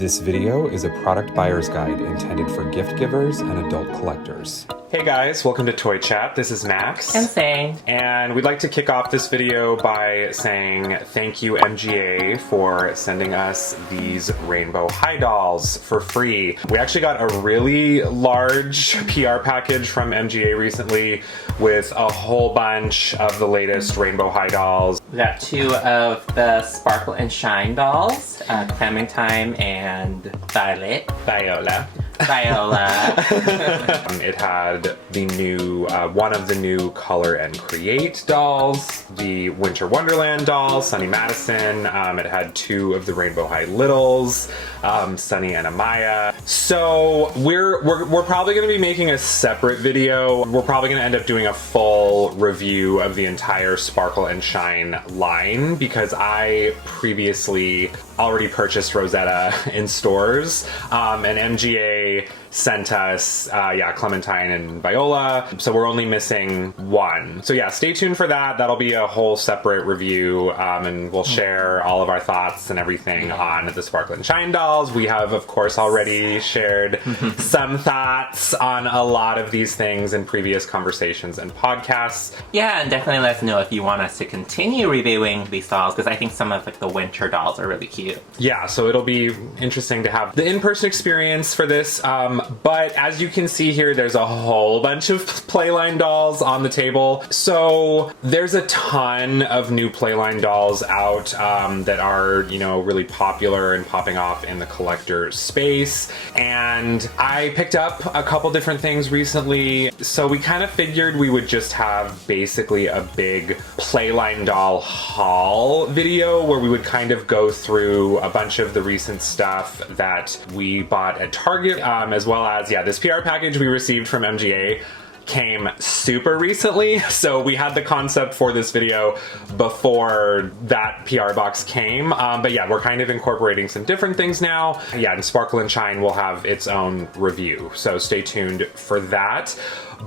This video is a product buyer's guide intended for gift givers and adult collectors. Hey guys, welcome to Toy Chat. This is Max. And Say. And we'd like to kick off this video by saying thank you MGA for sending us these Rainbow High dolls for free. We actually got a really large PR package from MGA recently with a whole bunch of the latest Rainbow High dolls. We got two of the Sparkle and Shine dolls, Clementine and Viola. It had the new, one of the new Color and Create dolls, the Winter Wonderland doll, Sunny Madison. It had two of the Rainbow High Littles, Sunny and Amaya. So we're probably going to be making a separate video. We're probably going to end up doing a full review of the entire Sparkle and Shine line because I previously already purchased Rosetta in stores, and MGA sent us, Clementine and Viola, so we're only missing one. So yeah, stay tuned for that. That'll be a whole separate review, and we'll share all of our thoughts and everything on the Sparkle and Shine dolls. We have, of course, already shared some thoughts on a lot of these things in previous conversations and podcasts. Yeah, and definitely let us know if you want us to continue reviewing these dolls, because I think some of the winter dolls are really cute. Yeah, so it'll be interesting to have the in-person experience for this. But as you can see here, there's a whole bunch of Playline dolls on the table. So there's a ton of new Playline dolls out that are, really popular and popping off in the collector space. And I picked up a couple different things recently. So we kind of figured we would just have basically a big Playline doll haul video where we would kind of go through a bunch of the recent stuff that we bought at Target, as well as, this PR package we received from MGA came super recently, so we had the concept for this video before that PR box came, but yeah, we're kind of incorporating some different things now. Yeah, and Sparkle and Shine will have its own review, so stay tuned for that.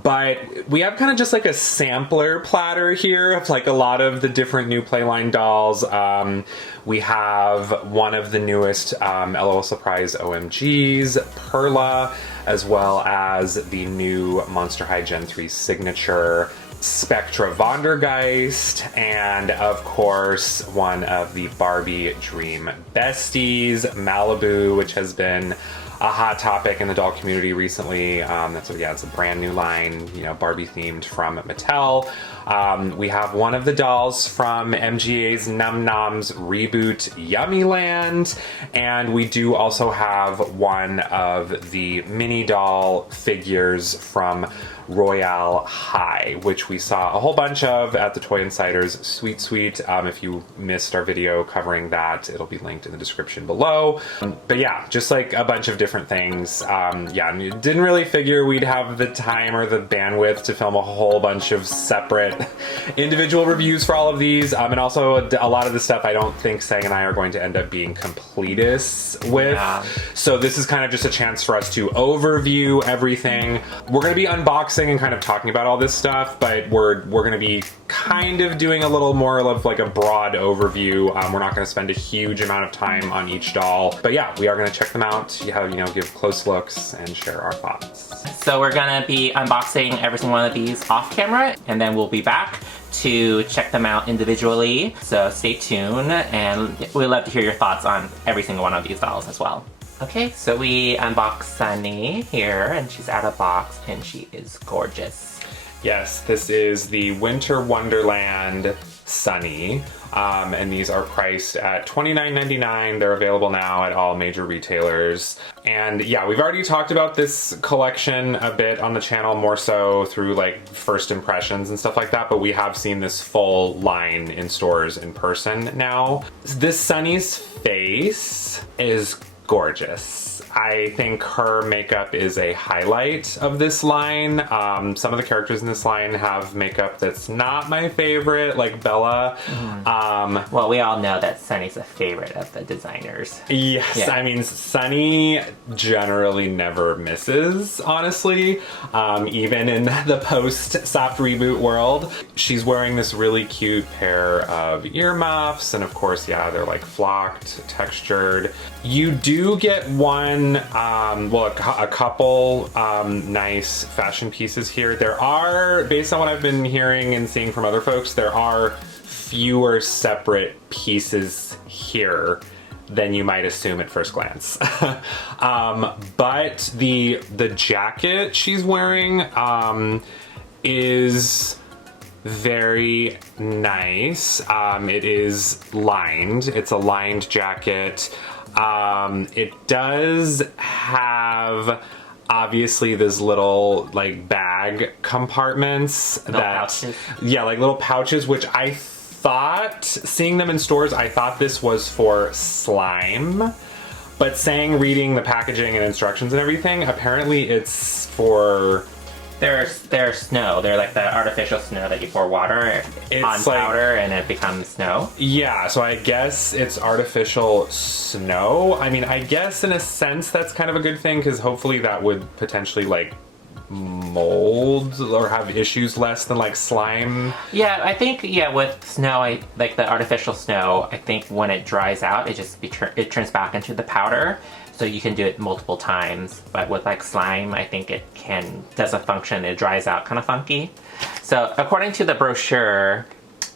But we have kind of just like a sampler platter here of like a lot of the different new Playline dolls. We have one of the newest LOL Surprise OMGs, Perla, as well as the new Monster High Gen 3 signature Spectra Vondergeist, and of course one of the Barbie Dream Besties, Malibu, which has been a hot topic in the doll community recently. It's a brand new line, Barbie themed from Mattel. We have one of the dolls from MGA's Num Noms reboot, Yummiland, and we do also have one of the mini doll figures from Royale High, which we saw a whole bunch of at the Toy Insider's Sweet Suite. If you missed our video covering that, it'll be linked in the description below. But yeah, just like a bunch of different things. Didn't really figure we'd have the time or the bandwidth to film a whole bunch of separate individual reviews for all of these. And also a lot of the stuff I don't think Sang and I are going to end up being completists with. Yeah. So this is kind of just a chance for us to overview everything. We're going to be unboxing and kind of talking about all this stuff, but we're going to be kind of doing a little more of like a broad overview. We're not going to spend a huge amount of time on each doll, but yeah, we are going to check them out, give close looks and share our thoughts. So we're going to be unboxing every single one of these off camera, and then we'll be back to check them out individually. So stay tuned, and we'd love to hear your thoughts on every single one of these dolls as well. Okay, so we unboxed Sunny here, and she's out of box, and she is gorgeous. Yes, this is the Winter Wonderland Sunny, and these are priced at $29.99. They're available now at all major retailers. And yeah, we've already talked about this collection a bit on the channel, more so through like first impressions and stuff like that, but we have seen this full line in stores in person now. This Sunny's face is gorgeous. I think her makeup is a highlight of this line. Some of the characters in this line have makeup that's not my favorite, like Bella. Well, we all know that Sunny's a favorite of the designers. Yes, Yeah. I mean, Sunny generally never misses, honestly. Even in the post-soft reboot world. She's wearing this really cute pair of earmuffs, and of course, yeah, they're like flocked, textured. You do get one, a couple nice fashion pieces here. There are, based on what I've been hearing and seeing from other folks, there are fewer separate pieces here than you might assume at first glance. But the jacket she's wearing is very nice. It is lined. It's a lined jacket. It does have obviously this little like bag compartments pouches. Yeah, like little pouches, which I thought, seeing them in stores, I thought this was for slime, but reading the packaging and instructions and everything, apparently it's for... They're snow. They're like the artificial snow that you pour water on powder and it becomes snow. Yeah, so I guess it's artificial snow. I mean, I guess in a sense that's kind of a good thing, because hopefully that would potentially like mold or have issues less than like slime. Yeah, I think with snow, like the artificial snow, I think when it dries out, it turns back into the powder. So you can do it multiple times, but with like slime, I think it doesn't function. It dries out kind of funky. So according to the brochure,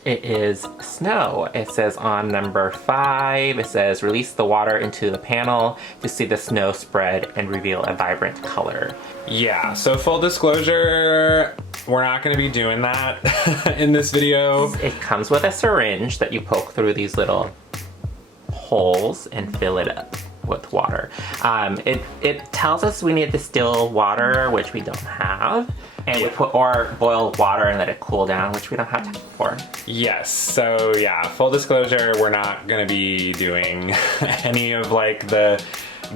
it is snow. It says on number 5, it says release the water into the panel to see the snow spread and reveal a vibrant color. Yeah, so full disclosure, we're not going to be doing that in this video. It comes with a syringe that you poke through these little holes and fill it up with water. It tells us we need distilled water, which we don't have, and we put or boiled water and let it cool down, which we don't have time for. Yes, so yeah, full disclosure, we're not gonna be doing any of like the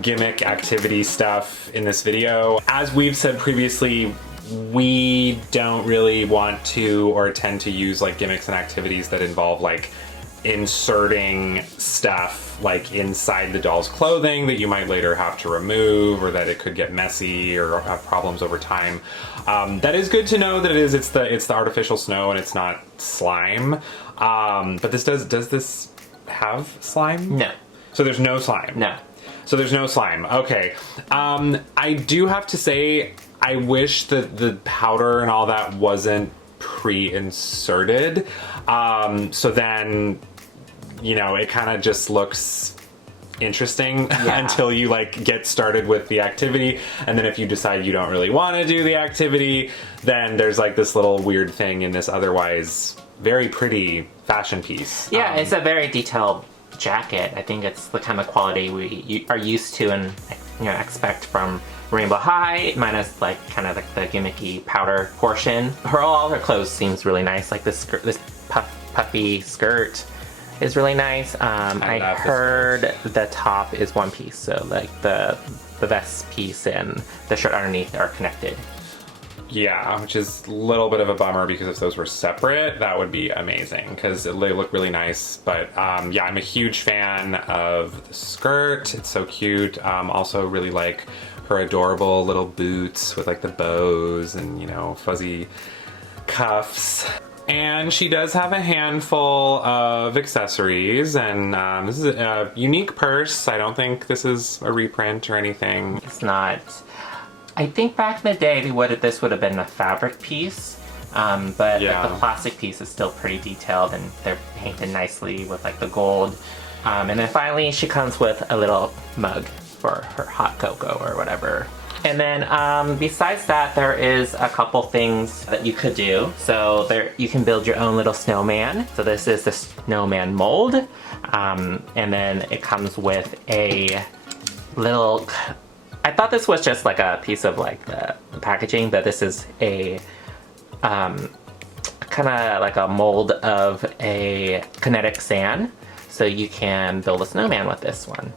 gimmick activity stuff in this video. As we've said previously, we don't really want to or tend to use like gimmicks and activities that involve like inserting stuff like inside the doll's clothing that you might later have to remove, or that it could get messy or have problems over time. That is good to know that it's the artificial snow and it's not slime. But does this have slime? No. So there's no slime? No. So there's no slime. Okay. I do have to say, I wish that the powder and all that wasn't pre-inserted. So then, you know, it kind of just looks interesting until you like get started with the activity, and then if you decide you don't really want to do the activity, then there's like this little weird thing in this otherwise very pretty fashion piece. Yeah, it's a very detailed jacket. I think it's the kind of quality we are used to and expect from Rainbow High, minus like kind of like the gimmicky powder portion. All her clothes seems really nice. Like this skirt, this puffy skirt is really nice. I heard the top is one piece, so like the vest piece and the shirt underneath are connected. Yeah, which is a little bit of a bummer, because if those were separate, that would be amazing, because they look really nice. But yeah, I'm a huge fan of the skirt. It's so cute. Also really like her adorable little boots with like the bows and, you know, fuzzy cuffs. And she does have a handful of accessories, and this is a unique purse. I don't think this is a reprint or anything. It's not. I think back in the day, this would have been a fabric piece, but like, the plastic piece is still pretty detailed, and they're painted nicely with like the gold. And then finally, she comes with a little mug for her hot cocoa or whatever. And then besides that, there is a couple things that you could do. So you can build your own little snowman. So this is the snowman mold. And then it comes with a little, I thought this was just like a piece of like the packaging, but this is a kind of like a mold of a kinetic sand. so you can build a snowman with this one.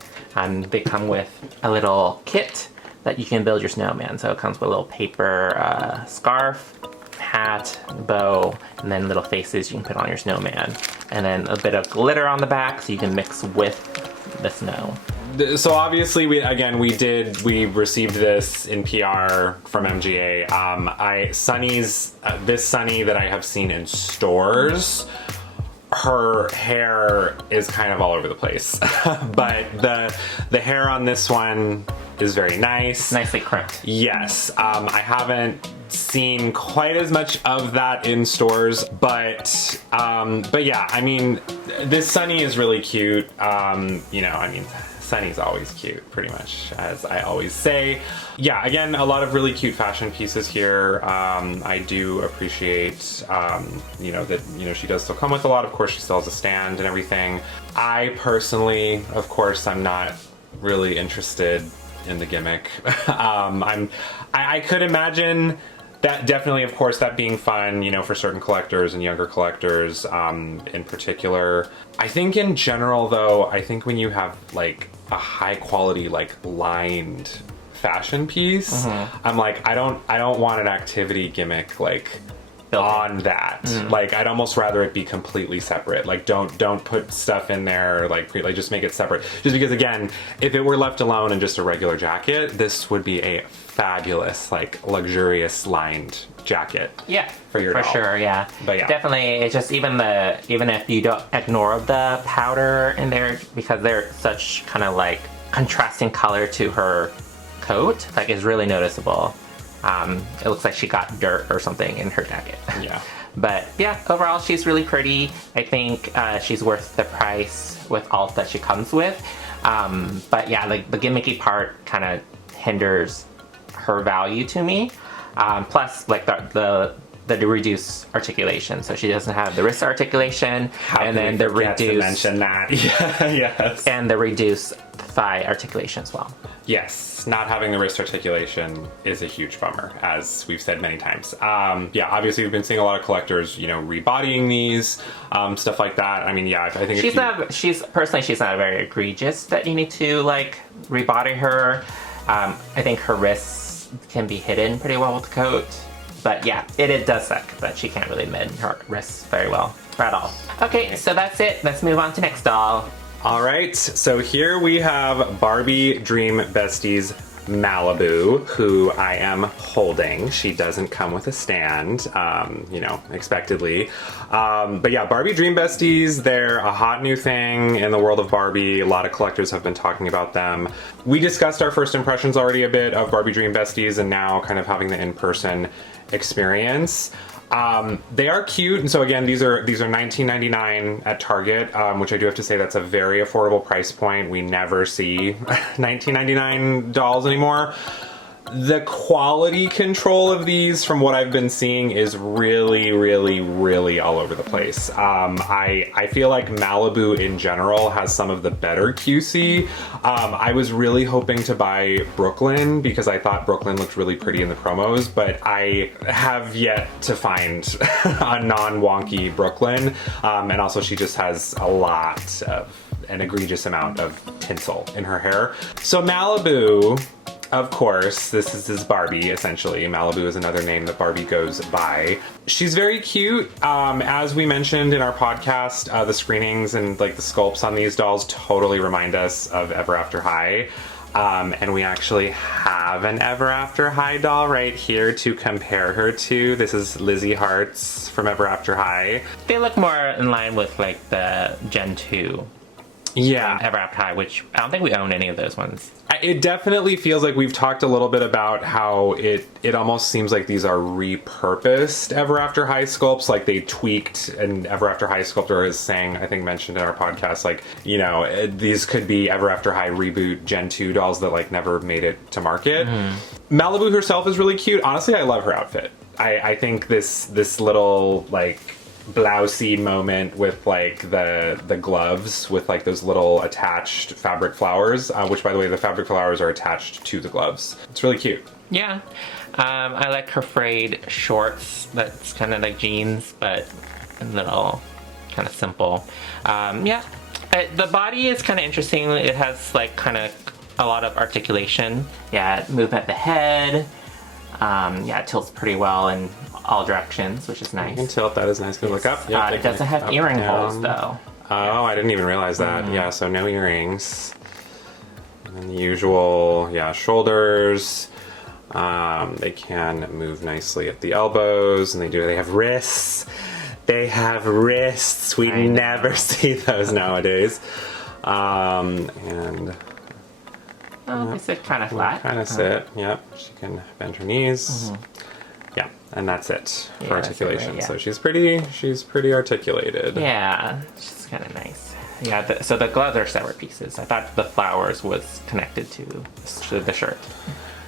They come with a little kit that you can build your snowman. So it comes with a little paper scarf, hat, bow, and then little faces you can put on your snowman. And then a bit of glitter on the back so you can mix with the snow. So obviously, we received this in PR from MGA. Sunny's this Sunny that I have seen in stores, her hair is kind of all over the place, but the hair on this one is very nice, nicely crimped. Yes, I haven't seen quite as much of that in stores, but yeah, I mean, this Sunny is really cute. You know, I mean, Sunny's always cute, pretty much, as I always say. Yeah, again, a lot of really cute fashion pieces here. I do appreciate, you know, that, you know, she does still come with a lot. Of course, she still has a stand and everything. I personally, of course, I'm not really interested in the gimmick. I could imagine that definitely, of course, that being fun, you know, for certain collectors and younger collectors, in particular. I think in general, though, I think when you have like a high quality, like lined fashion piece, I'm like, I don't want an activity gimmick like on that. Like, I'd almost rather it be completely separate. Like, don't put stuff in there, like just make it separate. Just because, again, if it were left alone in just a regular jacket, this would be a fabulous, like, luxurious lined jacket. Yeah, for your doll. sure. Yeah, but yeah, definitely. It's just even if you don't ignore the powder in there, because they're such kind of like contrasting color to her coat, like, it's really noticeable. It looks like she got dirt or something in her jacket. Yeah. But yeah, overall, she's really pretty. I think she's worth the price with all that she comes with. But yeah, like the gimmicky part kind of hinders her value to me. Plus, like the reduced articulation, so she doesn't have the wrist articulation, and then the reduced. To mention that. Yeah, yes. And the reduced thigh articulation as well. Yes, not having the wrist articulation is a huge bummer, as we've said many times. Yeah, obviously we've been seeing a lot of collectors, you know, rebodying these, stuff like that. I mean, yeah, I think she's not very egregious that you need to like rebody her. I think her wrists can be hidden pretty well with the coat. But yeah, it does suck that she can't really mend her wrists very well, or at all. Okay, so that's it. Let's move on to next doll. All right, so here we have Barbie Dream Besties Malibu, who I am holding. She doesn't come with a stand, you know, expectedly. But yeah, Barbie Dream Besties, they're a hot new thing in the world of Barbie. A lot of collectors have been talking about them. We discussed our first impressions already a bit of Barbie Dream Besties, and now kind of having the in-person experience. They are cute, and so again, these are $19.99 at Target, which I do have to say that's a very affordable price point. We never see $19.99 dolls anymore. The quality control of these, from what I've been seeing, is really, really, really all over the place. I feel like Malibu in general has some of the better QC. I was really hoping to buy Brooklyn because I thought Brooklyn looked really pretty in the promos, but I have yet to find a non-wonky Brooklyn. And also she just has an egregious amount of tinsel in her hair. So Malibu, of course, this is Barbie, essentially. Malibu is another name that Barbie goes by. She's very cute. As we mentioned in our podcast, the screenings and like the sculpts on these dolls totally remind us of Ever After High. And we actually have an Ever After High doll right here to compare her to. This is Lizzie Hart's from Ever After High. They look more in line with like the Gen 2. Yeah. Ever After High, which I don't think we own any of those ones. It definitely feels like we've talked a little bit about how it almost seems like these are repurposed Ever After High sculpts, like they tweaked, and Ever After High sculptor is saying, I think mentioned in our podcast, like, you know, these could be Ever After High reboot Gen 2 dolls that like never made it to market. Malibu herself is really cute. Honestly, I love her outfit. I think this little like blousey moment with like the gloves with like those little attached fabric flowers, which by the way, the fabric flowers are attached to the gloves. It's really cute. Yeah. I like her frayed shorts. That's kind of like jeans, but a little kind of simple. Yeah. The body is kind of interesting. It has like kind of a lot of articulation. Yeah, movement of the head. Yeah, it tilts pretty well in all directions, which is nice. You can tilt, that is nice. Can look up. Yep, it doesn't have earring holes though. Oh, I didn't even realize that. Yeah, so no earrings. And then the usual, yeah, shoulders. They can move nicely at the elbows, and they have wrists. They have wrists. We never see those nowadays. And they sit kind of flat. Kind of sit. Yep. She can bend her knees. Yeah, and that's it for articulation. So she's pretty articulated. Yeah, she's kind of nice. Yeah. So the gloves are separate pieces. I thought the flowers was connected to the shirt.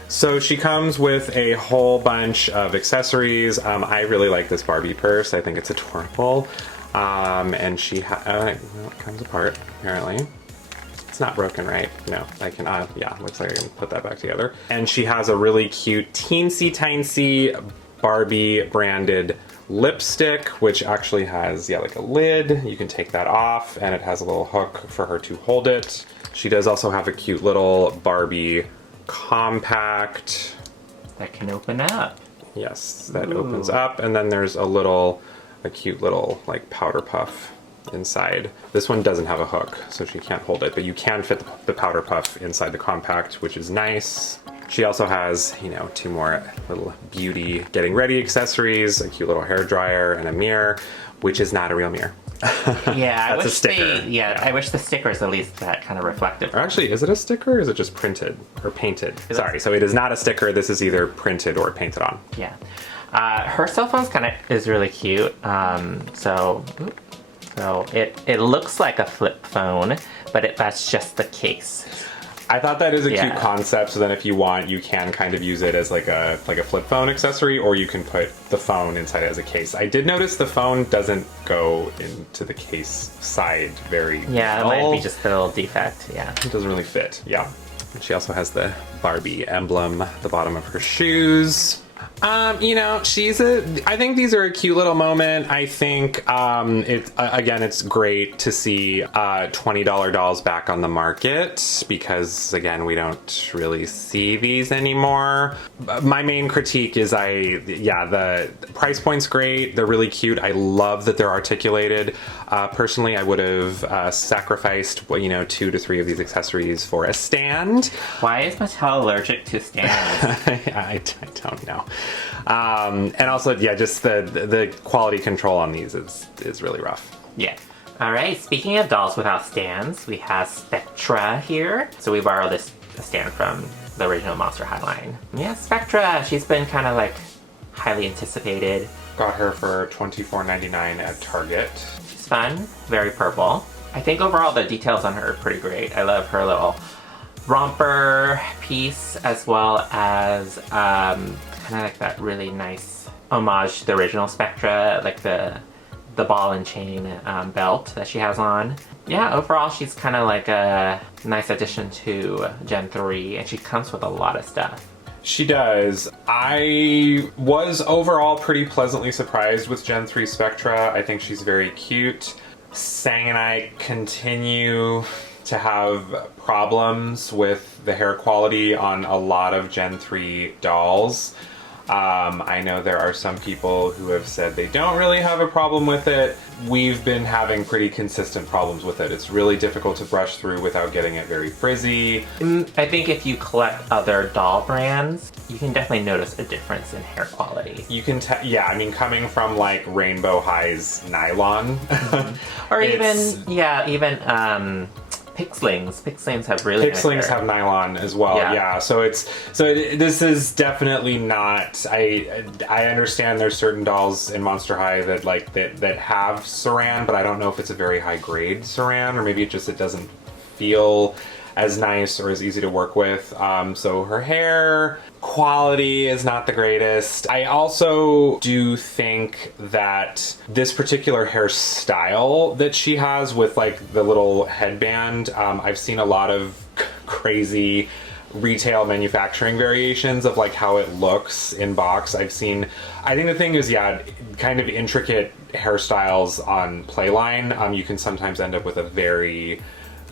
So she comes with a whole bunch of accessories. I really like this Barbie purse. I think it's adorable. And she it comes apart, apparently. It's not broken, right? No, I can, yeah, looks like I can put that back together. And she has a really cute teensy-tiny Barbie branded lipstick, which actually has, yeah, like a lid. You can take that off, and it has a little hook for her to hold it. She does also have a cute little Barbie compact that can open up. Yes, that opens up, and then there's a cute little like powder puff inside. This one doesn't have a hook, so she can't hold it, but you can fit the powder puff inside the compact, which is nice. She also has, you know, 2 more little beauty getting ready accessories, a cute little hair dryer and a mirror, which is not a real mirror. Yeah, that's a sticker. I wish the stickers at least that kind of reflective. Or actually, is it a sticker or is it just printed or painted? Sorry, so it is not a sticker. This is either printed or painted on. Yeah. Her cell phone is really cute. So it looks like a flip phone, but that's just the case. I thought that is a cute concept, so then if you want, you can kind of use it as like a flip phone accessory, or you can put the phone inside as a case. I did notice the phone doesn't go into the case side very Yeah, well. It might be just a little defect, yeah. It doesn't really fit, yeah. And she also has the Barbie emblem at the bottom of her shoes. You know, I think these are a cute little moment. I think, it's great to see, $20 dolls back on the market because, again, we don't really see these anymore. My main critique is the price point's great. They're really cute. I love that they're articulated. Personally, I would have, sacrificed, 2 to 3 of these accessories for a stand. Why is Mattel allergic to stands? I don't know. And also, yeah, just the quality control on these is really rough. Yeah. All right, speaking of dolls without stands, we have Spectra here. So we borrowed this stand from the original Monster High line. Yeah, Spectra, she's been kind of like highly anticipated. Got her for $24.99 at Target. She's fun, very purple. I think overall the details on her are pretty great. I love her little romper piece, as well as kind of like that really nice homage to the original Spectra, like the ball and chain belt that she has on. Yeah, overall she's kind of like a nice addition to Gen 3, and she comes with a lot of stuff. She does. I was overall pretty pleasantly surprised with Gen 3 Spectra. I think she's very cute. Sang and I continue to have problems with the hair quality on a lot of Gen 3 dolls. I know there are some people who have said they don't really have a problem with it. We've been having pretty consistent problems with it. It's really difficult to brush through without getting it very frizzy. I think if you collect other doll brands, you can definitely notice a difference in hair quality. You can yeah, I mean, coming from like Rainbow High's nylon. Or even Pixlings. Pixlings have really nice Pixlings hair. have nylon as well. Yeah. So this is definitely not. I understand there's certain dolls in Monster High that have Saran, but I don't know if it's a very high grade Saran, or maybe it doesn't feel as nice or as easy to work with. So her hair quality is not the greatest. I also do think that this particular hairstyle that she has with like the little headband, I've seen a lot of crazy retail manufacturing variations of like how it looks in box. I think the thing is, yeah, kind of intricate hairstyles on Playline, you can sometimes end up with a very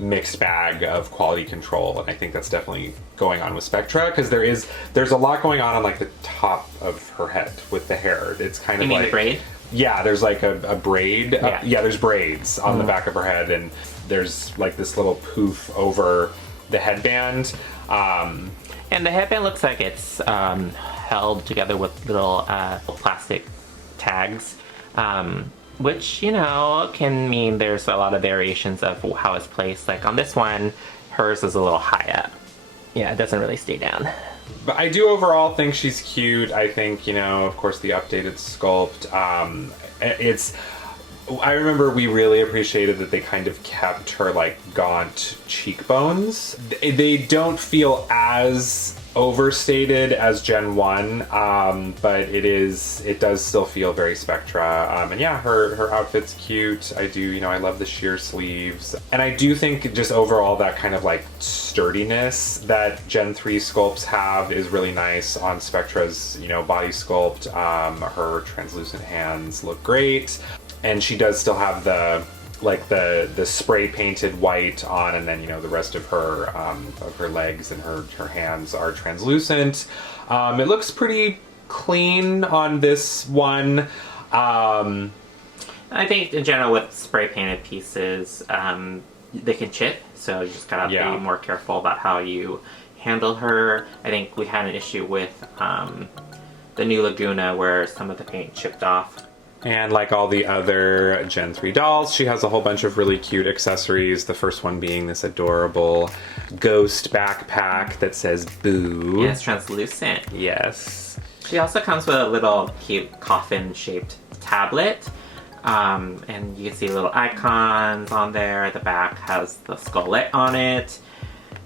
mixed bag of quality control, and I think that's definitely going on with Spectra, because there's a lot going on like the top of her head with the hair. It's kind of You mean like the braid? Yeah, there's like a braid. Yeah. There's braids on the back of her head, and there's like this little poof over the headband. And the headband looks like it's held together with little plastic tags, which, you know, can mean there's a lot of variations of how it's placed. Like on this one, hers is a little high up. Yeah, it doesn't really stay down. But I do overall think she's cute. I think, you know, of course, the updated sculpt. I remember we really appreciated that they kind of kept her like gaunt cheekbones. They don't feel as overstated as Gen 1, but it does still feel very Spectra. And yeah, her outfit's cute. I love the sheer sleeves. And I do think just overall that kind of like sturdiness that Gen 3 sculpts have is really nice on Spectra's, body sculpt. Her translucent hands look great. And she does still have the spray painted white on, and then the rest of her legs and her hands are translucent. It looks pretty clean on this one. I think in general with spray painted pieces, they can chip, so you just gotta be more careful about how you handle her. I think we had an issue with the new Laguna where some of the paint chipped off. And like all the other Gen 3 dolls, she has a whole bunch of really cute accessories. The first one being this adorable ghost backpack that says boo. Yeah, it's translucent. Yes. She also comes with a little cute coffin-shaped tablet. And you can see little icons on there. The back has the skullet on it.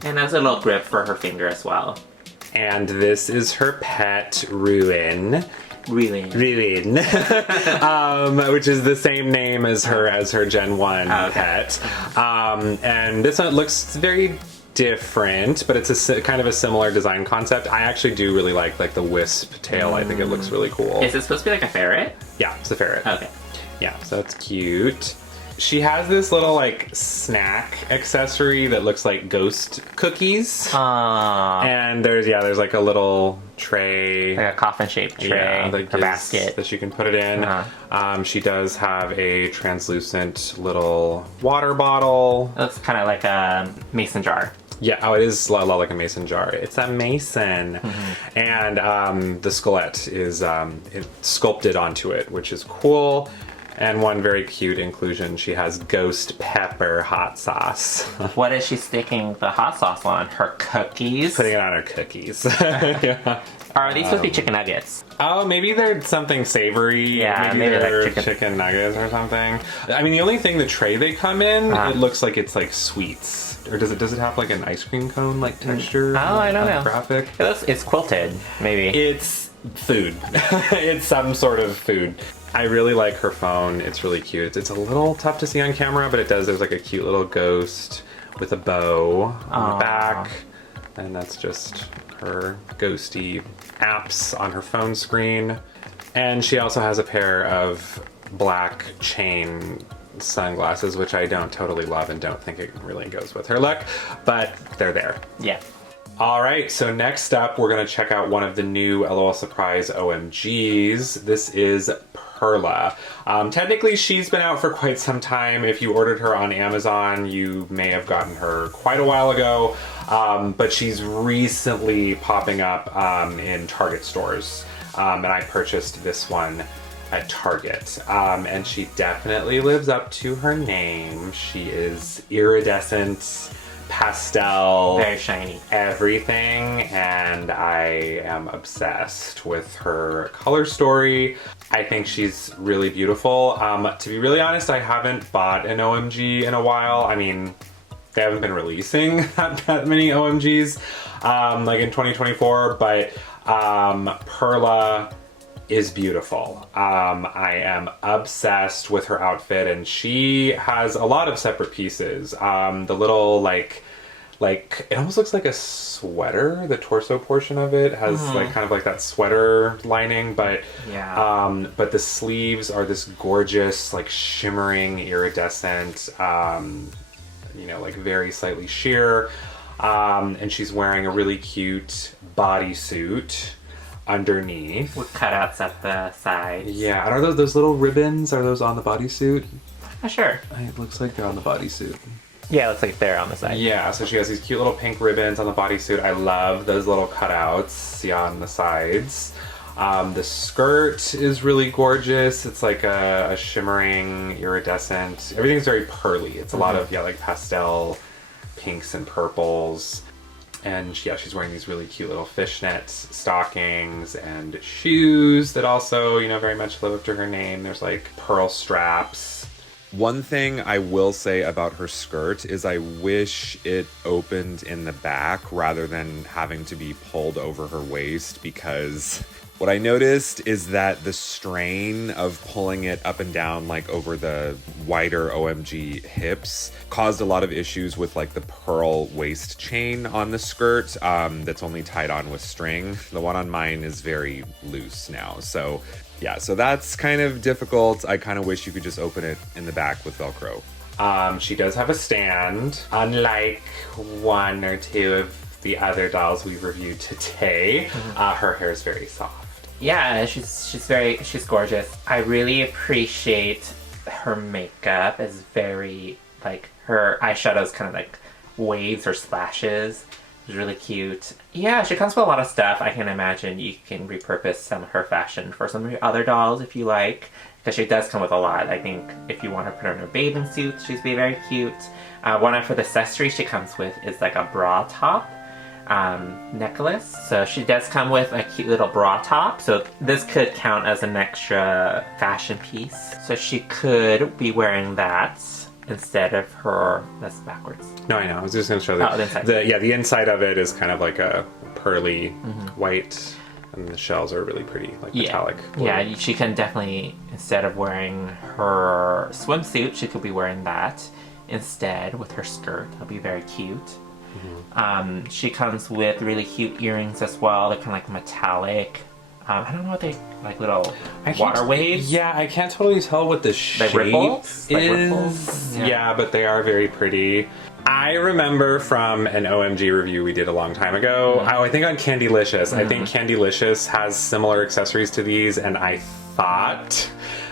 And has a little grip for her finger as well. And this is her pet, Ruin. Ruin. Which is the same name as her Gen 1 pet. And this one looks very different, but it's kind of a similar design concept. I actually do really like the wisp tail. I think it looks really cool. Is it supposed to be like a ferret? Yeah, it's a ferret. Okay. Yeah, so it's cute. She has this little snack accessory that looks like ghost cookies. Aww. And there's like a little tray. Like a coffin-shaped tray, a basket. That you can put it in. She does have a translucent little water bottle. It looks kind of like a mason jar. Yeah, it is a lot like a mason jar. It's a mason. Mm-hmm. And the skelett is sculpted onto it, which is cool. And one very cute inclusion, she has ghost pepper hot sauce. What is she sticking the hot sauce on? Her cookies? Putting it on her cookies. Yeah. Are these supposed to be chicken nuggets? Oh, maybe they're something savory. Yeah, maybe they're like chicken nuggets or something. I mean, the only thing, the tray they come in, it looks like it's like sweets. Or does it have like an ice cream cone like texture? Oh, I don't know. Graphic? It's quilted, maybe. It's food. It's some sort of food. I really like her phone. It's really cute. It's a little tough to see on camera, but there's like a cute little ghost with a bow on the back. And that's just her ghosty apps on her phone screen. And she also has a pair of black chain sunglasses, which I don't totally love and don't think it really goes with her look, but they're there. Yeah. All right, so next up, we're gonna check out one of the new LOL Surprise OMGs. This is Perla. Technically, she's been out for quite some time. If you ordered her on Amazon, you may have gotten her quite a while ago, but she's recently popping up in Target stores, and I purchased this one at Target, and she definitely lives up to her name. She is iridescent, pastel, very shiny, everything, and I am obsessed with her color story. I think she's really beautiful. To be really honest, I haven't bought an OMG in a while. I mean, they haven't been releasing that many OMGs like in 2024, but Perla is beautiful. I am obsessed with her outfit, and she has a lot of separate pieces. The little like, it almost looks like a sweater. The torso portion of it has like kind of like that sweater lining, but but the sleeves are this gorgeous, like shimmering, iridescent, you know, like very slightly sheer. And she's wearing a really cute bodysuit underneath. With cutouts at the sides. Yeah, and are those little ribbons, are those on the bodysuit? Sure. It looks like they're on the bodysuit. Yeah, it looks like they're on the side. Yeah, so she has these cute little pink ribbons on the bodysuit. I love those little cutouts, yeah, on the sides. The skirt is really gorgeous. It's like a shimmering, iridescent. Everything's very pearly. It's a lot of, like pastel pinks and purples. And she's wearing these really cute little fishnet stockings and shoes that also, you know, very much live up to her name. There's like pearl straps. One thing I will say about her skirt is I wish it opened in the back rather than having to be pulled over her waist, because what I noticed is that the strain of pulling it up and down like over the wider OMG hips caused a lot of issues with like the pearl waist chain on the skirt that's only tied on with string. The one on mine is very loose now, so yeah, so that's kind of difficult. I kind of wish you could just open it in the back with Velcro. She does have a stand, unlike one or two of the other dolls we've reviewed today. Her hair is very soft. Yeah, she's gorgeous. I really appreciate her makeup. It's very, like, her eyeshadows kind of like waves or splashes. It's really cute. Yeah, she comes with a lot of stuff. I can imagine you can repurpose some of her fashion for some of your other dolls if you like, because she does come with a lot. I think if you want her to put her in her bathing suit, she's be very cute. One of the accessories she comes with is like a bra top necklace. So she does come with a cute little bra top. So this could count as an extra fashion piece. So she could be wearing that instead of her, that's backwards. No, I know. I was just going to show that. Oh, the inside. The inside of it is kind of like a pearly white, and the shells are really pretty, like metallic blue. Yeah, she can definitely, instead of wearing her swimsuit, she could be wearing that instead with her skirt. That'll be very cute. She comes with really cute earrings as well. They're kind of like metallic. I don't know what they, like little water waves? Yeah, I can't totally tell what the shape ripples? Like is. ripples? Yeah, but they are very pretty. I remember from an OMG review we did a long time ago, I think on Candylicious. I think Candylicious has similar accessories to these, and I thought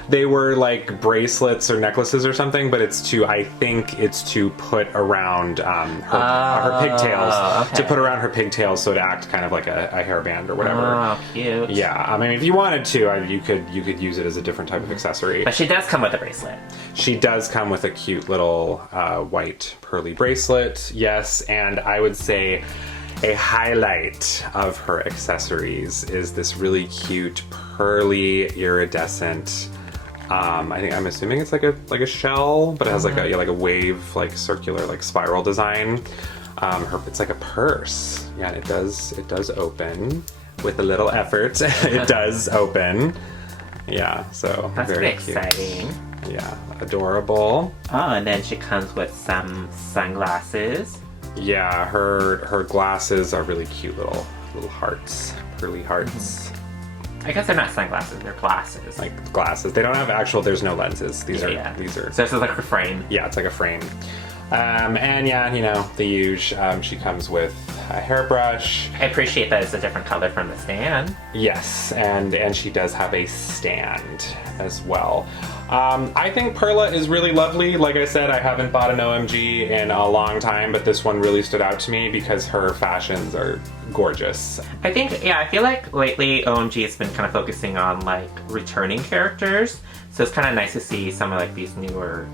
they were like bracelets or necklaces or something, but I think it's to put around her pigtails. To put around her pigtails so to act kind of like a hairband or whatever. Oh, cute. Yeah, I mean, if you wanted to, you could use it as a different type of accessory. But she does come with a bracelet. She does come with a cute little white pearly bracelet, yes, and I would say a highlight of her accessories is this really cute pearly iridescent, I'm assuming it's like a shell, but it has like a wave, like circular, like spiral design. It's like a purse. Yeah, and it does open with a little effort. It does open. Yeah, so that's very exciting. Cute. Yeah, adorable. Oh, and then she comes with some sunglasses. Yeah, her glasses are really cute little hearts, pearly hearts. I guess they're not sunglasses, they're glasses. Like glasses. They don't have there's no lenses. These are. So this is like a frame. Yeah, it's like a frame. And yeah, you know, the usual. She comes with a hairbrush. I appreciate that it's a different color from the stand. Yes, and she does have a stand as well. I think Perla is really lovely. Like I said, I haven't bought an OMG in a long time, but this one really stood out to me because her fashions are gorgeous. I feel like lately OMG has been kind of focusing on like returning characters. So it's kind of nice to see some of like these newer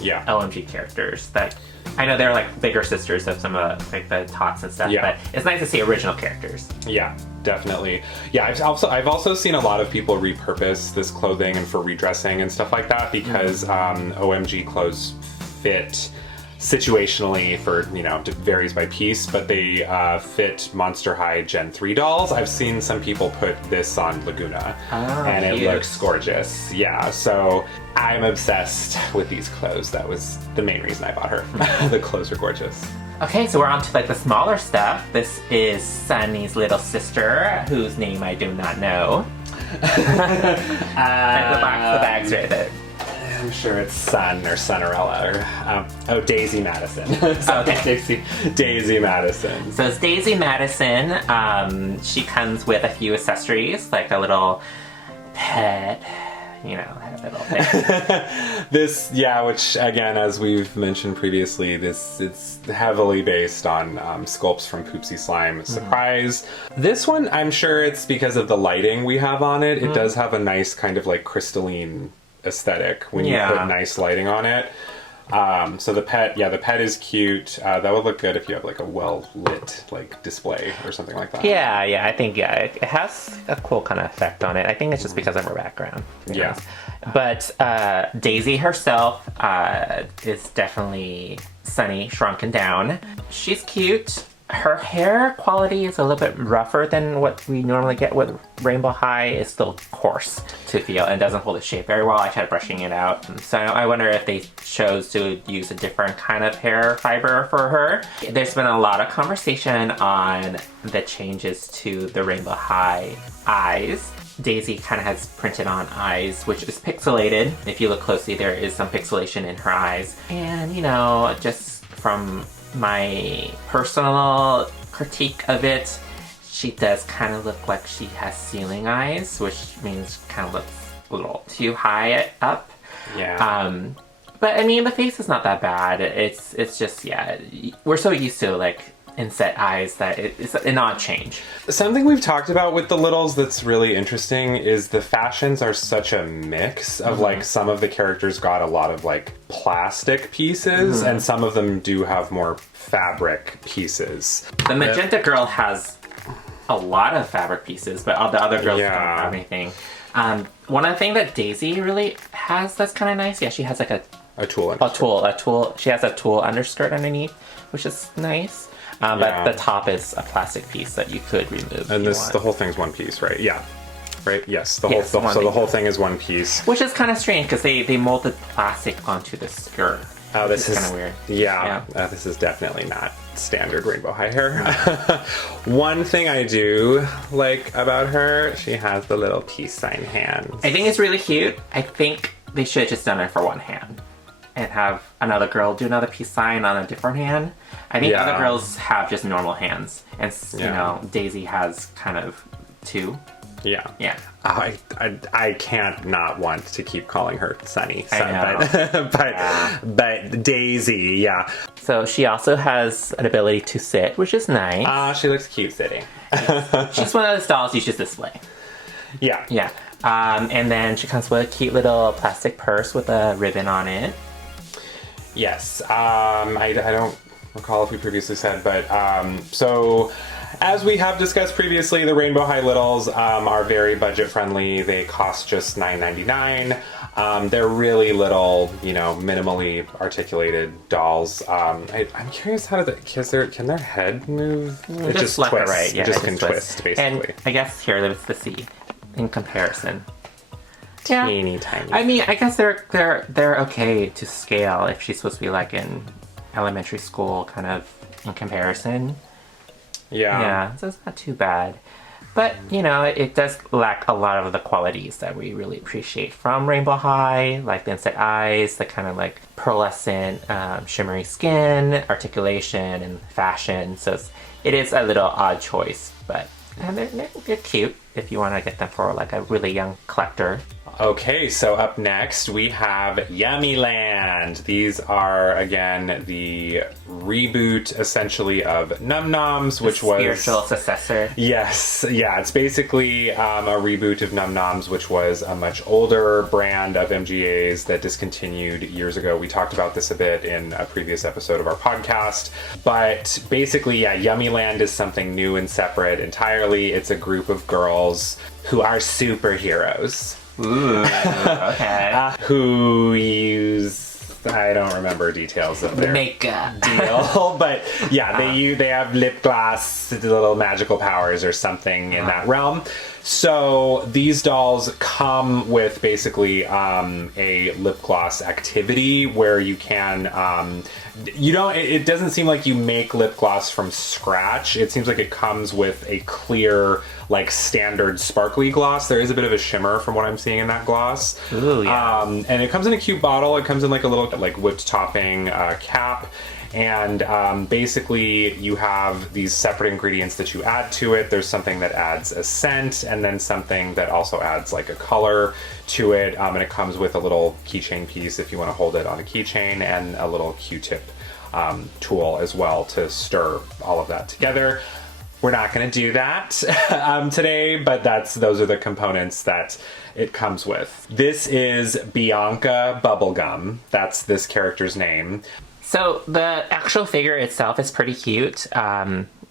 OMG characters that I know they're like bigger sisters of some of like the Tots and stuff, but it's nice to see original characters. Yeah, definitely. Yeah, I've also seen a lot of people repurpose this clothing and for redressing and stuff like that because OMG clothes fit situationally for, you know, it varies by piece, but they fit Monster High Gen 3 dolls. I've seen some people put this on Laguna and it looks gorgeous. Yeah, so I'm obsessed with these clothes. That was the main reason I bought her. The clothes are gorgeous. Okay, so we're on to like the smaller stuff. This is Sunny's little sister, whose name I do not know. And the bag's right there. I'm sure it's Sun or Sunarella or Daisy Madison. Okay. Daisy Madison. So it's Daisy Madison. She comes with a few accessories, like a little pet, you know, a little pet. Which again, as we've mentioned previously, it's heavily based on sculpts from Poopsie Slime Surprise. This one, I'm sure it's because of the lighting we have on it. It does have a nice kind of like crystalline aesthetic when you put nice lighting on it. So the pet is cute. That would look good if you have like a well lit like display or something like that. Yeah, I think it has a cool kind of effect on it. I think it's just because of her background. Yeah. But Daisy herself is definitely Sunny shrunken down. She's cute. Her hair quality is a little bit rougher than what we normally get with Rainbow High. It's still coarse to feel and doesn't hold its shape very well. I tried brushing it out. And so I wonder if they chose to use a different kind of hair fiber for her. There's been a lot of conversation on the changes to the Rainbow High eyes. Daisy kind of has printed on eyes, which is pixelated. If you look closely, there is some pixelation in her eyes. And, you know, just from my personal critique of it, she does kind of look like she has ceiling eyes, which means kind of looks a little too high up. Yeah. But I mean, the face is not that bad. It's just, we're so used to like inset eyes that it's an odd change. Something we've talked about with the littles that's really interesting is the fashions are such a mix of like some of the characters got a lot of like plastic pieces and some of them do have more fabric pieces. The magenta girl has a lot of fabric pieces, but all the other girls don't have anything. One of the things that Daisy really has that's kind of nice, she has like a tool. She has a tulle underskirt underneath, which is nice. But the top is a plastic piece that you could remove. And the whole thing's one piece, right? Yeah. Right? Yes. The whole thing is one piece. Which is kind of strange because they molded plastic onto the skirt. Oh, this is kind of weird. Yeah. This is definitely not standard Rainbow High hair. One thing I do like about her, she has the little peace sign hands. I think it's really cute. I think they should have just done it for one hand and have another girl do another peace sign on a different hand. I think other girls have just normal hands, and you know, Daisy has kind of two. Yeah. Yeah. I can't not want to keep calling her Sunny. I know. but Daisy, yeah. So she also has an ability to sit, which is nice. She looks cute sitting. She's one of those dolls you should display. Yeah. Yeah. And then she comes with a cute little plastic purse with a ribbon on it. Yes. I don't recall if we previously said, but so as we have discussed previously, the Rainbow High Littles are very budget friendly. They cost just $9.99. They're really little, you know, minimally articulated dolls. I'm curious, can their head move? It just left twists. or right. Yeah, it just can twist, basically. And I guess here let's see in comparison. Teeny tiny. I mean, I guess they're okay to scale if she's supposed to be like in elementary school, kind of in comparison. Yeah, so it's not too bad. But, you know, it does lack a lot of the qualities that we really appreciate from Rainbow High, like the inside eyes, the kind of like pearlescent, shimmery skin, articulation, and fashion. So it is a little odd choice, but they're cute if you want to get them for like a really young collector. Okay, so up next we have Yummiland. These are, again, the reboot, essentially, of Num Noms, which was... spiritual successor. Yes, yeah, it's basically a reboot of Num Noms, which was a much older brand of MGAs that discontinued years ago. We talked about this a bit in a previous episode of our podcast. But basically, yeah, Yummiland is something new and separate entirely. It's a group of girls who are superheroes. Ooh, okay. Who use I don't remember details of their Makeup. deal, but yeah, they have lip gloss, little magical powers or something in that realm. So these dolls come with basically a lip gloss activity where you can it doesn't seem like you make lip gloss from scratch. It seems like it comes with a clear, like, standard sparkly gloss. There is a bit of a shimmer from what I'm seeing in that gloss. Ooh, yeah. And it comes in a cute bottle. It comes in like a little like whipped topping cap. And basically you have these separate ingredients that you add to it. There's something that adds a scent and then something that also adds like a color to it. And it comes with a little keychain piece if you want to hold it on a keychain, and a little Q-tip tool as well to stir all of that together. We're not going to do that today, but those are the components that it comes with. This is Bianca Bubblegum. That's this character's name. So the actual figure itself is pretty cute.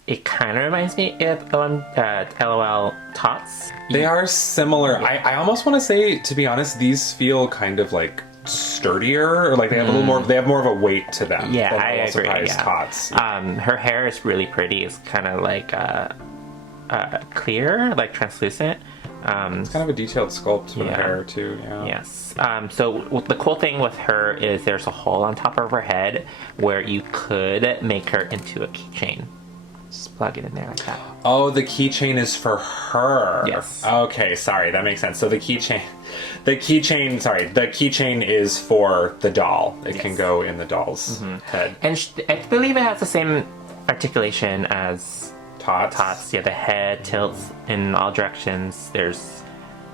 It kind of reminds me of LOL Tots. They are similar. Yeah. I almost want to say, to be honest, these feel kind of like sturdier, or like they have a little more. They have more of a weight to them. Yeah, than I agree. Surprise Yeah. Tots. Her hair is really pretty. It's kind of like clear, like translucent. It's kind of a detailed sculpt for the hair too. Yeah. Yes. So the cool thing with her is there's a hole on top of her head where you could make her into a keychain. Just plug it in there like that. Oh, the keychain is for her. Yes. Okay, sorry, that makes sense. So the keychain is for the doll. It can go in the doll's head. And I believe it has the same articulation as Tots. Yeah, the head tilts in all directions. There's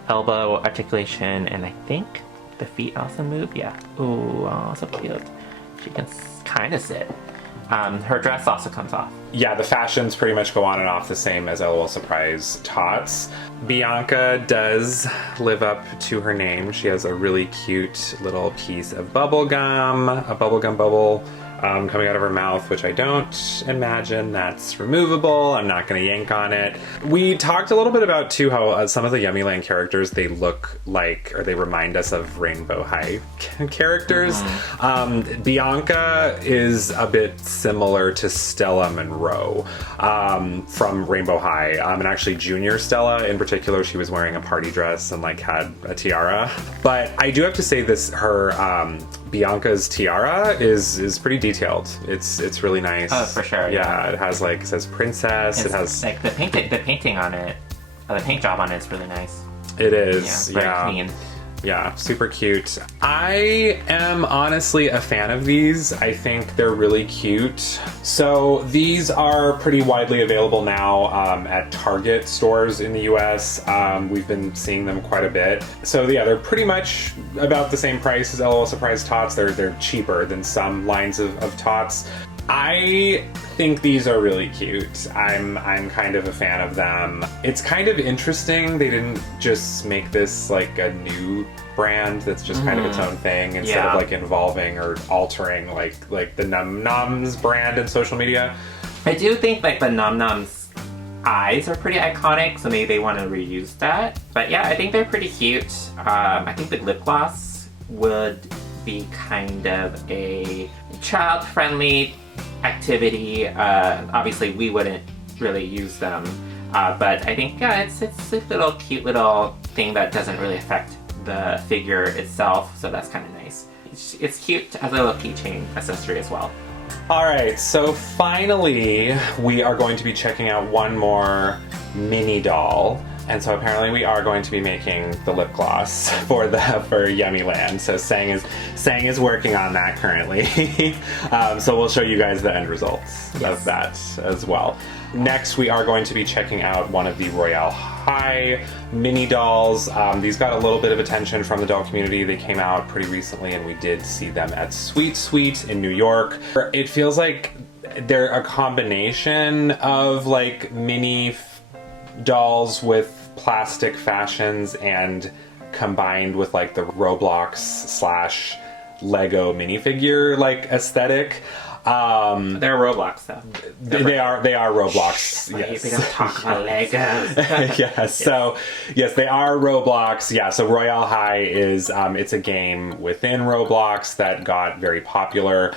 elbow articulation, and I think the feet also move. Yeah. Ooh, oh, so cute. She can kind of sit. Her dress also comes off. Yeah, the fashions pretty much go on and off the same as LOL Surprise Tots. Bianca does live up to her name. She has a really cute little piece of bubble gum, a bubblegum bubble coming out of her mouth, which I don't imagine that's removable. I'm not going to yank on it. We talked a little bit about, too, how some of the Yummiland characters, they look like, or they remind us of Rainbow High characters. Bianca is a bit similar to Stella Monroe from Rainbow High. And actually, Junior Stella in particular, she was wearing a party dress and like had a tiara. But I do have to say this, her Bianca's tiara is pretty detailed. It's really nice. Oh, for sure. Yeah, it has like, it says princess. It has like the painting on it. The paint job on it is really nice. It is. Yeah, very clean. Yeah, super cute. I am honestly a fan of these. I think they're really cute. So these are pretty widely available now at Target stores in the US. We've been seeing them quite a bit. So yeah, they're pretty much about the same price as LOL Surprise Tots. They're cheaper than some lines of Tots. I think these are really cute. I'm kind of a fan of them. It's kind of interesting they didn't just make this like a new brand that's just kind of its own thing instead of like involving or altering like the Num Noms brand in social media. I do think like the Num Noms eyes are pretty iconic, so maybe they want to reuse that. But yeah, I think they're pretty cute. I think the lip gloss would be kind of a child-friendly activity. Obviously we wouldn't really use them, but I think it's a little cute little thing that doesn't really affect the figure itself, so that's kind of nice. It's cute as a little keychain accessory as well. Alright, so finally we are going to be checking out one more mini doll. And so apparently we are going to be making the lip gloss for Yummiland. So Sang is working on that currently. So we'll show you guys the end results of that as well. Next, we are going to be checking out one of the Royale High mini dolls. These got a little bit of attention from the doll community. They came out pretty recently and we did see them at Sweet Sweet in New York. It feels like they're a combination of like mini dolls with plastic fashions and combined with like the Roblox / Lego minifigure like aesthetic. They're Roblox though. They are Roblox. Yes. We don't talk about Legos. Yes. So yes, they are Roblox. Yeah. So Royale High is it's a game within Roblox that got very popular.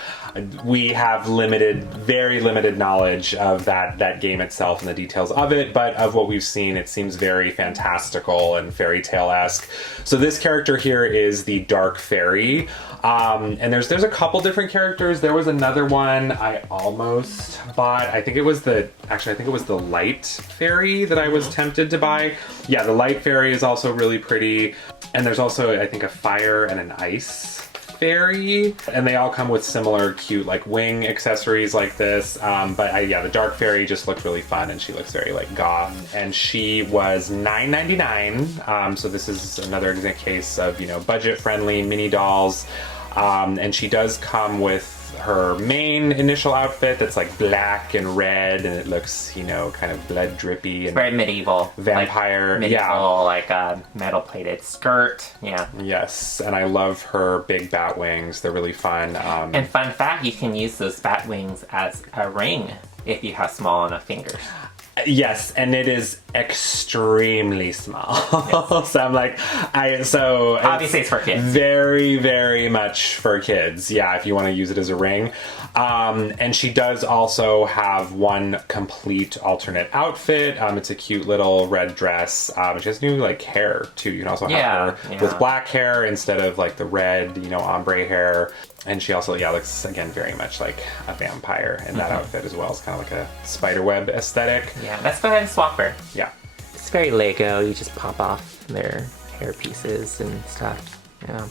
We have very limited knowledge of that game itself and the details of it, but of what we've seen, it seems very fantastical and fairy tale-esque. So this character here is the Dark Fairy. And there's a couple different characters. There was another one I almost bought. I think it was the Light Fairy that I was tempted to buy. Yeah, the Light Fairy is also really pretty. And there's also, I think, a Fire and an Ice Fairy. And they all come with similar cute like wing accessories like this. The Dark Fairy just looked really fun, and she looks very like goth. And she was $9.99. So this is another case of, budget-friendly mini dolls. And she does come with her main initial outfit that's like black and red, and it looks, kind of blood drippy and very medieval. Vampire. Like a metal plated skirt. Yeah. Yes, and I love her big bat wings. They're really fun. And fun fact, you can use those bat wings as a ring if you have small enough fingers. Yes, and it is extremely small. Yes. So I'm like, obviously it's for kids. Very, very much for kids. Yeah, if you want to use it as a ring. And she does also have one complete alternate outfit. It's a cute little red dress. She has new hair too. You can also have her with black hair instead of like the red, ombre hair. And she also, looks, again, very much like a vampire in that outfit as well. It's kind of like a spiderweb aesthetic. Yeah, let's go ahead and swap her. Yeah. It's very Lego. You just pop off their hair pieces and stuff. Yeah.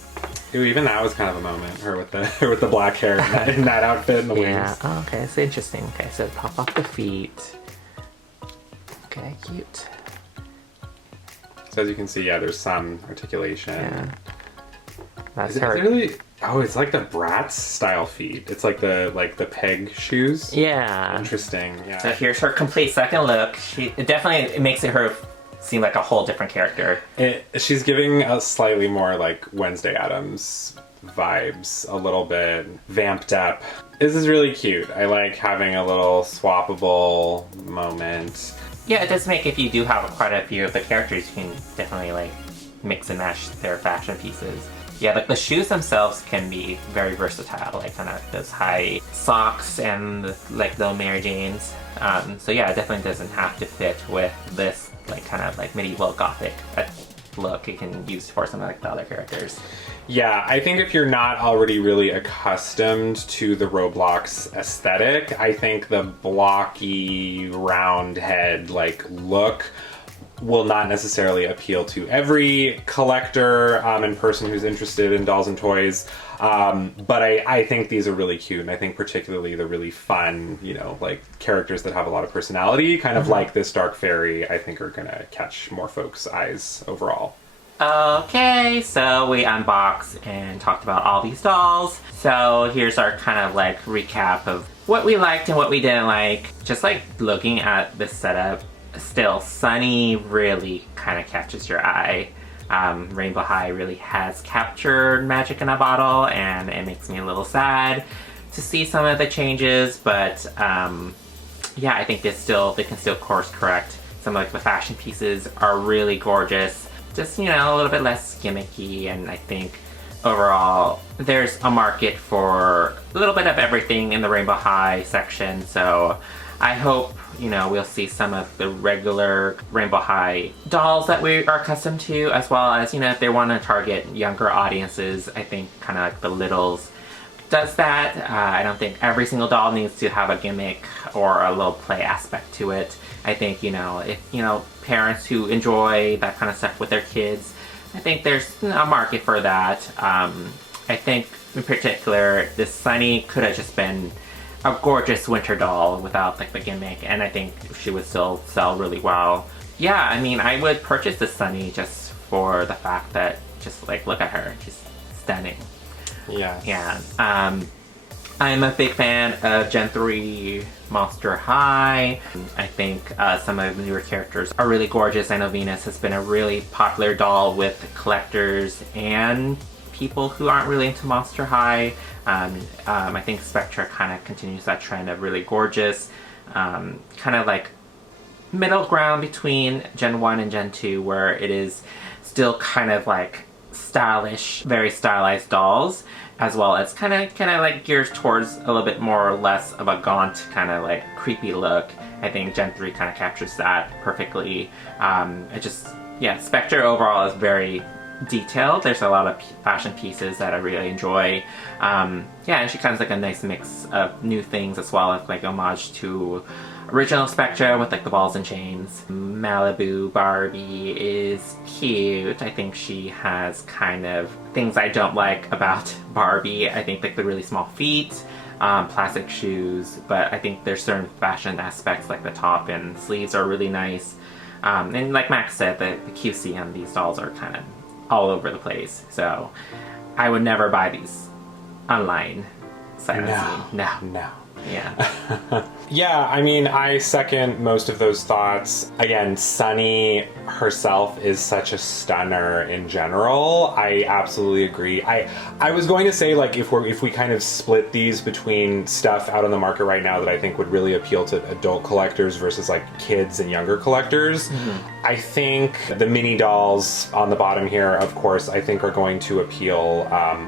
Ooh, even that was kind of a moment. Her with the black hair in that outfit and the wings. Yeah. Oh, okay. It's interesting. Okay, so pop off the feet. Okay, cute. So as you can see, there's some articulation. Yeah. That's her. It's like the Bratz style feet. It's like the peg shoes. Yeah. Interesting. Yeah. So here's her complete second look. It definitely makes her seem like a whole different character. She's giving us slightly more like Wednesday Addams vibes, a little bit vamped up. This is really cute. I like having a little swappable moment. Yeah, it does make, if you do have quite a few of the characters, you can definitely mix and match their fashion pieces. Yeah, the shoes themselves can be very versatile, like kind of those high socks and the Mary Janes. So yeah, it definitely doesn't have to fit with this kind of medieval gothic look. It can use for some of the other characters. Yeah, I think if you're not already really accustomed to the Roblox aesthetic, I think the blocky round head look will not necessarily appeal to every collector and person who's interested in dolls and toys. But I think these are really cute, and I think particularly the really fun, characters that have a lot of personality, kind of like this Dark Fairy, I think are gonna catch more folks' eyes overall. Okay, so we unboxed and talked about all these dolls. So here's our kind of recap of what we liked and what we didn't like. Just looking at this setup, still, Sunny really kind of catches your eye. Rainbow High really has captured magic in a bottle, and it makes me a little sad to see some of the changes, but yeah, I think they can still course correct. Some of the fashion pieces are really gorgeous, just a little bit less gimmicky, and I think overall there's a market for a little bit of everything in the Rainbow High section, so I hope, we'll see some of the regular Rainbow High dolls that we are accustomed to, as well as, if they want to target younger audiences, I think kind of the Littles does that. I don't think every single doll needs to have a gimmick or a little play aspect to it. I think, if, parents who enjoy that kind of stuff with their kids, I think there's a market for that. I think, in particular, this Sunny could have just been a gorgeous winter doll without the gimmick, and I think she would still sell really well. Yeah, I mean, I would purchase this Sunny just for the fact that look at her, she's stunning. Yeah. Yeah. I'm a big fan of Gen 3 Monster High. I think some of the newer characters are really gorgeous. I know Venus has been a really popular doll with collectors and people who aren't really into Monster High. I think Spectra kind of continues that trend of really gorgeous, kind of like middle ground between Gen 1 and Gen 2, where it is still kind of like stylish, very stylized dolls, as well as kind of like geared towards a little bit more or less of a gaunt kind of like creepy look. I think Gen 3 kind of captures that perfectly. Spectre overall is very detailed. There's a lot of fashion pieces that I really enjoy. And she kind of like a nice mix of new things as well as like homage to original Spectra with like the balls and chains. Malibu Barbie is cute. I think she has kind of things I don't like about Barbie. I think like the really small feet, plastic shoes, but I think there's certain fashion aspects like the top and sleeves are really nice. And like Max said, the QC on these dolls are kind of all over the place. So I would never buy these online. No. Yeah. Yeah, I mean, I second most of those thoughts. Again, Sunny herself is such a stunner in general. I absolutely agree. I was going to say, like, if we kind of split these between stuff out on the market right now that I think would really appeal to adult collectors versus like kids and younger collectors, I think the mini dolls on the bottom here, of course, I think are going to appeal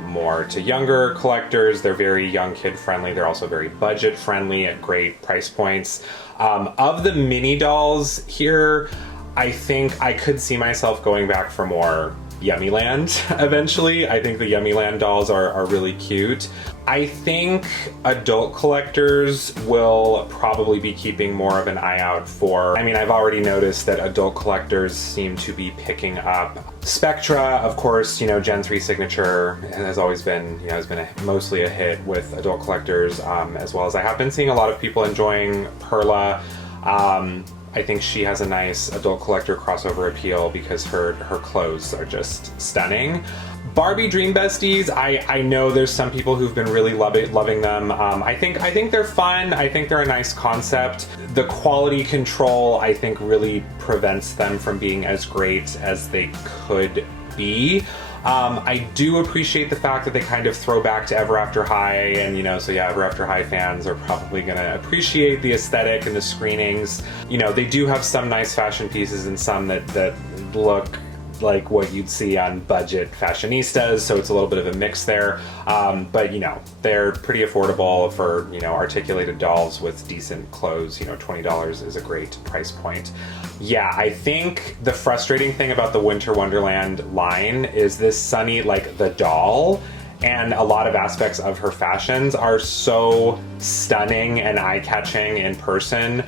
more to younger collectors. They're very young kid friendly. They're also very budget friendly at great price points. Of the mini dolls here, I think I could see myself going back for more Yummiland eventually. I think the Yummiland dolls are really cute. I think adult collectors will probably be keeping more of an eye out for, I mean, I've already noticed that adult collectors seem to be picking up Spectra, of course, Gen 3 signature has always been, mostly a hit with adult collectors, as well as I have been seeing a lot of people enjoying Perla. I think she has a nice adult collector crossover appeal because her clothes are just stunning. Barbie Dream Besties, I know there's some people who've been really loving them. I think they're fun. I think they're a nice concept. The quality control, I think, really prevents them from being as great as they could be. I do appreciate the fact that they kind of throw back to Ever After High, and Ever After High fans are probably gonna appreciate the aesthetic and the screenings. They do have some nice fashion pieces and some that look like what you'd see on budget fashionistas, so it's a little bit of a mix there. But they're pretty affordable for articulated dolls with decent clothes. $20 is a great price point. Yeah, I think the frustrating thing about the Winter Wonderland line is this Sunny, like the doll, and a lot of aspects of her fashions are so stunning and eye-catching in person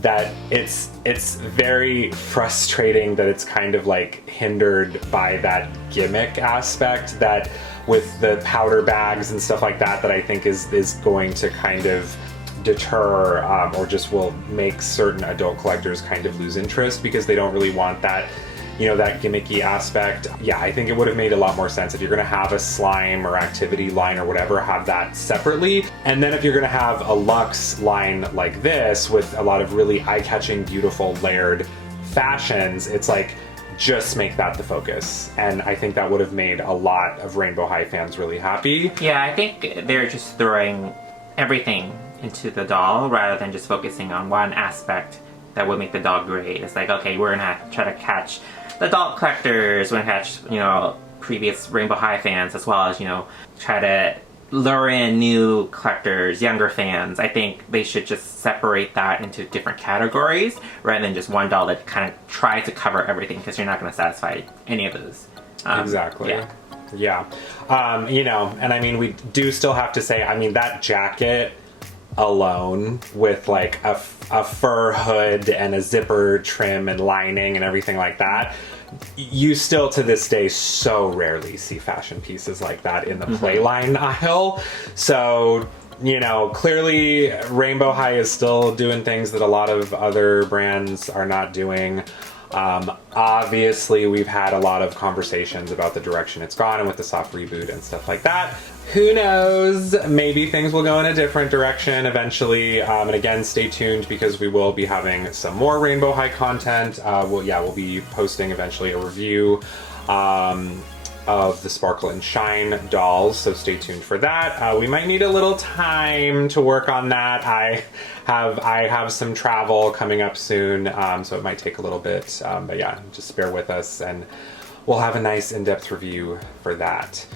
that it's very frustrating that it's kind of like hindered by that gimmick aspect that with the powder bags and stuff like that I think is going to kind of deter or just will make certain adult collectors kind of lose interest because they don't really want that that gimmicky aspect. Yeah, I think it would have made a lot more sense if you're gonna have a slime or activity line or whatever, have that separately. And then if you're gonna have a luxe line like this with a lot of really eye-catching, beautiful, layered fashions, it's like, just make that the focus. And I think that would have made a lot of Rainbow High fans really happy. Yeah, I think they're just throwing everything into the doll rather than just focusing on one aspect that would make the doll great. It's like, okay, we're gonna try to catch the adult collectors, we're gonna catch, previous Rainbow High fans, as well as, try to lure in new collectors, younger fans. I think they should just separate that into different categories rather than just one doll that kind of tries to cover everything, because you're not gonna satisfy any of those. Exactly. Yeah. And I mean, we do still have to say, I mean, that jacket alone with like a fur hood and a zipper trim and lining and everything like that, you still to this day so rarely see fashion pieces like that in the Playline aisle. So clearly Rainbow High is still doing things that a lot of other brands are not doing. Obviously we've had a lot of conversations about the direction it's gone and with the soft reboot and stuff like that. Who knows? Maybe things will go in a different direction eventually. And again, stay tuned because we will be having some more Rainbow High content. We'll be posting eventually a review of the Sparkle and Shine dolls, so stay tuned for that. We might need a little time to work on that. I have some travel coming up soon, so it might take a little bit, but yeah, just bear with us and we'll have a nice in-depth review for that.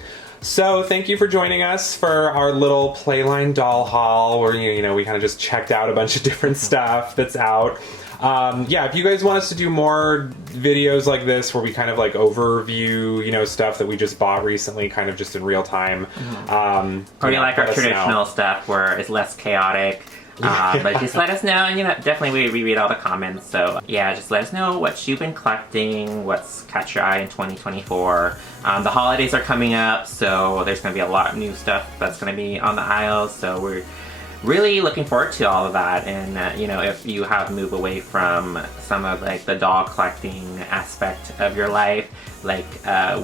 So thank you for joining us for our little Playline doll haul where, you know, we kind of just checked out a bunch of different stuff that's out. Yeah, if you guys want us to do more videos like this where we kind of like overview, you know, stuff that we just bought recently, kind of just in real time. Or you like our traditional stuff where it's less chaotic. But just let us know, and you know, definitely we read all the comments, so yeah, just let us know what you've been collecting, what's caught your eye in 2024. The holidays are coming up, so there's going to be a lot of new stuff that's going to be on the aisles, so we're really looking forward to all of that. And you know, if you have moved away from some of like the doll collecting aspect of your life, like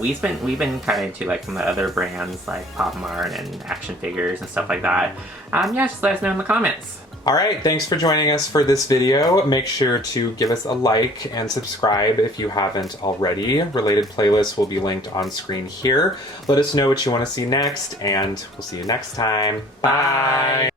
we've been kind of into like some of the other brands like Pop Mart and action figures and stuff like that. Yeah, just let us know in the comments. All right, thanks for joining us for this video. Make sure to give us a like and subscribe if you haven't already. Related playlists will be linked on screen here. Let us know what you want to see next, and we'll see you next time. Bye.